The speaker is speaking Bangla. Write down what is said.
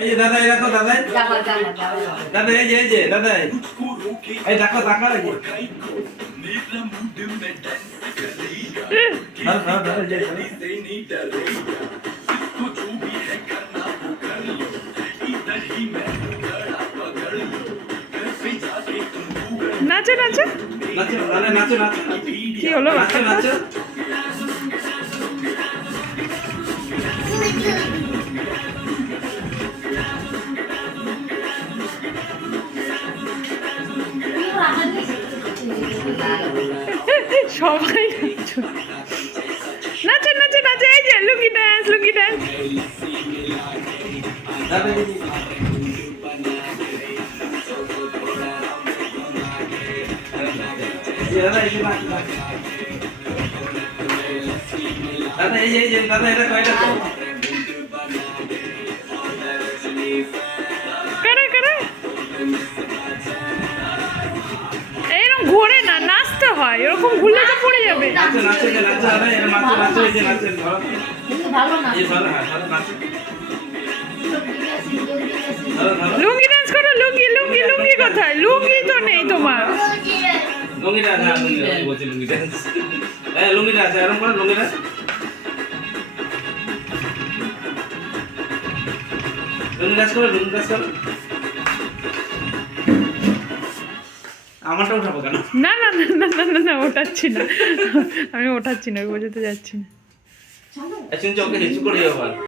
এই যে দাদা, এই দেখো দাদা, দাদা এই যে দাদা, এই দেখো দেখো, এই যে নাচো নাচো নাচো, দাদা নাচো নাচো, কি হলো নাচো নাচো। সবাই নাচো নাচো নাচো নাচো, এই যে লুঙ্গি ডান্স, লুঙ্গি ডান্স। দাদা এই যে দাদা, এই যে নাচ নাচ। দাদা এই যে দাদা, এটা কয়টা তো করে করে এইরকম ঘুরে না, নাচতে হয়, এরকম ঘুরলে তো পড়ে যাবে। নাচো নাচো, যে নাচো, দাদা এটা নাচো নাচো, এই যে নাচেন ধরো, ভালো না এই ধরো, হ্যাঁ ধরো নাচো, ধরো ধরো। লুঙ্গি ডান্স করো, লুঙ্গি লুঙ্গি লুঙ্গি কোথায়? লুঙ্গি তো নেই তোমার। লুঙ্গি ডান্স, হ্যাঁ লুঙ্গি ডান্স বলছি, লুঙ্গি ডান্স, হ্যাঁ লুঙ্গি ডান্স, এরকম করো লুঙ্গি ডান্স, লুঙ্গি ডান্স করো, লুঙ্গি ডান্স করো। আমারটা উঠাবো কেন? না না না না না না না, ওঠাচ্ছি না, আমি ওঠাচ্ছি না, ওই বোঝাতে যাচ্ছি না। শুনছি ওকে হিচু করে যাবো।